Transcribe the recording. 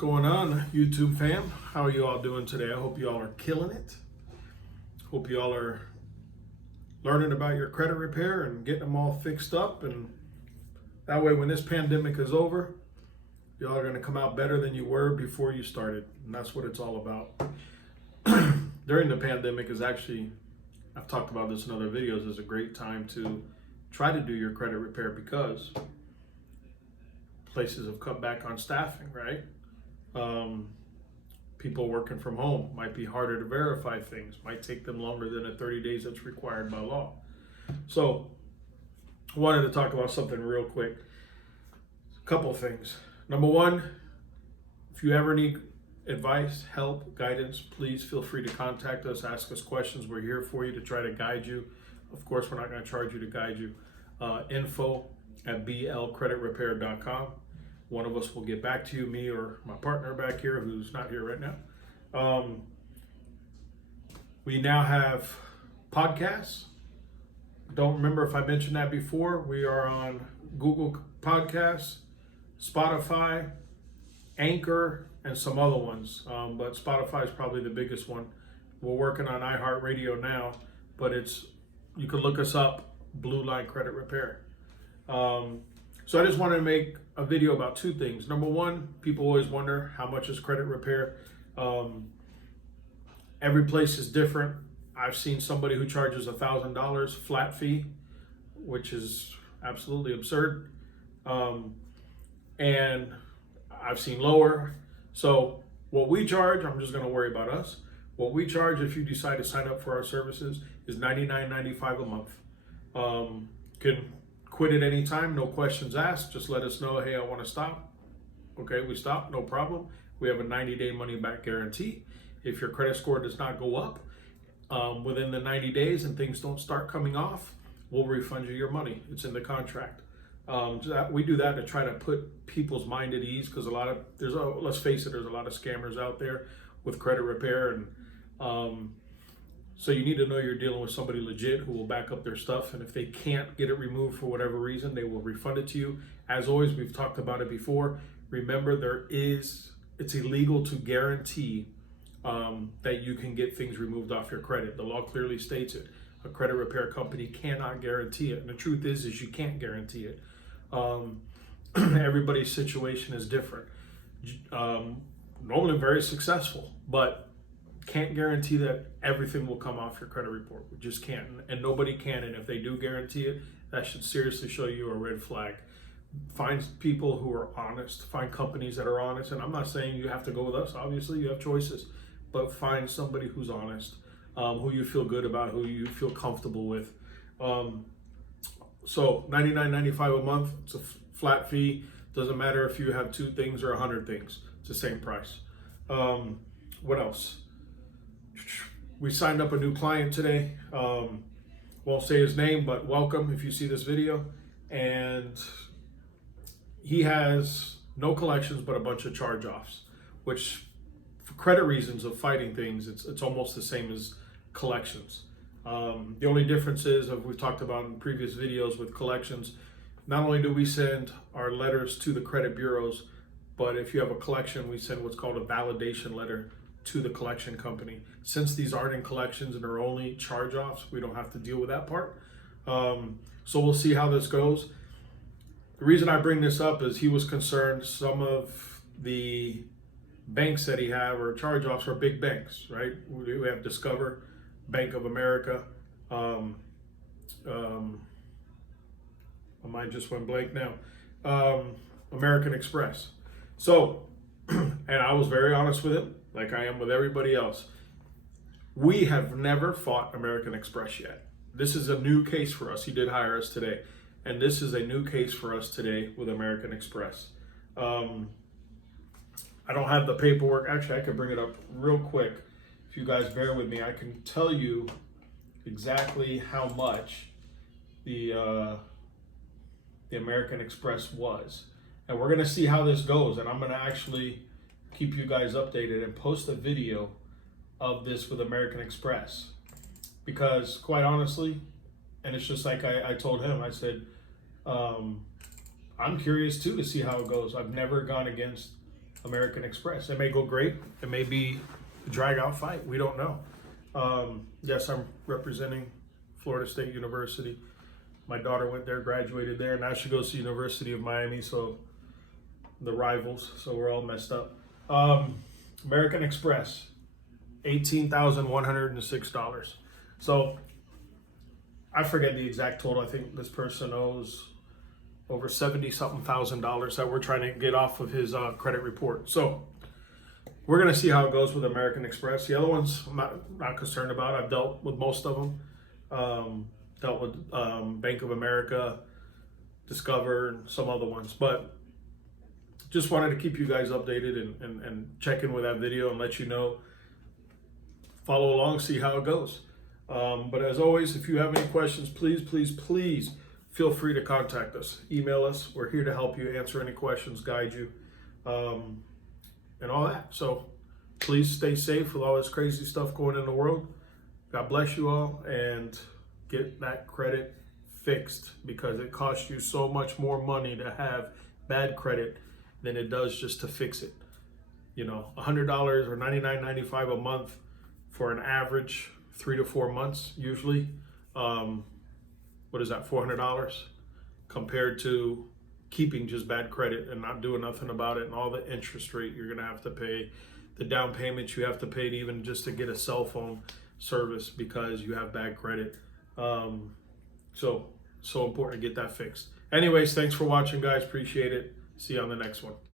going on, YouTube fam? How are you all doing today? I hope you all are killing it. Hope you all are learning about your credit repair and getting them all fixed up. And that way, when this pandemic is over, y'all are going to come out better than you were before you started. And that's what it's all about. During the pandemic is actually, I've talked about this in other videos, is a great time to try to do your credit repair because places have cut back on staffing, right? People working from home might be harder to verify things, might take them longer than the 30 days that's required by law. So I wanted to talk about something real quick. A couple things. Number one, if you ever need advice, help, guidance, please feel free to contact us, ask us questions. We're here for you to try to guide you. Of course, we're not going to charge you to guide you. info@blcreditrepair.com. One of us will get back to you, me or my partner back here who's not here right now. We now have podcasts. Don't remember if I mentioned that before. We are on Google Podcasts, Spotify, Anchor, and some other ones. But Spotify is probably the biggest one. We're working on iHeartRadio now, but you can look us up, Blue Line Credit Repair. So I just wanted to make a video about two things. Number one, people always wonder how much is credit repair. Every place is different. I've seen somebody who charges $1,000 flat fee, which is absolutely absurd. And I've seen lower. So what we charge, I'm just going to worry about us. What we charge if you decide to sign up for our services is $99.95 a month. Can quit at any time, no questions asked. Just let us know, hey, I want to stop. Okay, we stop, no problem. We have a 90-day money-back guarantee. If your credit score does not go up within the 90 days and things don't start coming off, we'll refund you your money. It's in the contract. We do that to try to put people's mind at ease because let's face it, there's a lot of scammers out there with credit repair, and so you need to know you're dealing with somebody legit who will back up their stuff, and if they can't get it removed for whatever reason, they will refund it to you. As always, we've talked about it before. Remember, it's illegal to guarantee that you can get things removed off your credit. The law clearly states it. A credit repair company cannot guarantee it, and the truth is you can't guarantee it. Everybody's situation is different. Normally very successful, but can't guarantee that everything will come off your credit report. We just can't, and nobody can. And if they do guarantee it, that should seriously show you a red flag. Find people who are honest, find companies that are honest. And I'm not saying you have to go with us. Obviously, you have choices, but find somebody who's honest, who you feel good about, who you feel comfortable with. So $99.95 a month, it's a flat fee. Doesn't matter if you have 2 things or 100 things. It's the same price. What else? We signed up a new client today. Won't say his name, but welcome if you see this video. And he has no collections, but a bunch of charge-offs, which for credit reasons of fighting things, it's almost the same as collections. The only difference is, as we've talked about in previous videos with collections, not only do we send our letters to the credit bureaus, but if you have a collection, we send what's called a validation letter to the collection company. Since these aren't in collections and are only charge-offs, we don't have to deal with that part. So we'll see how this goes. The reason I bring this up is he was concerned some of the banks that he have or charge-offs are big banks, right? We have Discover, Bank of America. My mind just went blank now. American Express. So, and I was very honest with him, like I am with everybody else. We have never fought American Express yet. This is a new case for us. He did hire us today. And this is a new case for us today with American Express. I don't have the paperwork. Actually, I could bring it up real quick. If you guys bear with me, I can tell you exactly how much the American Express was. And we're going to see how this goes. And I'm going to actually keep you guys updated and post a video of this with American Express. Because quite honestly, and it's just like I told him, I said, I'm curious too to see how it goes. I've never gone against American Express. It may go great. It may be a drag out fight. We don't know. Yes, I'm representing Florida State University. My daughter went there, graduated there. Now she goes to University of Miami, so the rivals. So we're all messed up. American Express, $18,106. So I forget the exact total. I think this person owes over 70 something thousand dollars that we're trying to get off of his credit report. So we're gonna see how it goes with American Express. The other ones I'm not concerned about. I've dealt with most of them. Dealt with Bank of America, Discover, and some other ones. But just wanted to keep you guys updated and check in with that video and let you know. Follow along, see how it goes. But as always, if you have any questions, please feel free to contact us. Email us. We're here to help you, answer any questions, guide you, and all that. So please stay safe with all this crazy stuff going in the world. God bless you all, and get that credit fixed, because it costs you so much more money to have bad credit than it does just to fix it. You know, $100 or $99.95 a month for an average 3 to 4 months usually. What is that, $400 compared to keeping just bad credit and not doing nothing about it, and all the interest rate you're gonna have to pay, the down payments you have to pay to even just to get a cell phone service because you have bad credit. So important to get that fixed. Anyways, thanks for watching, guys. Appreciate it. See you on the next one.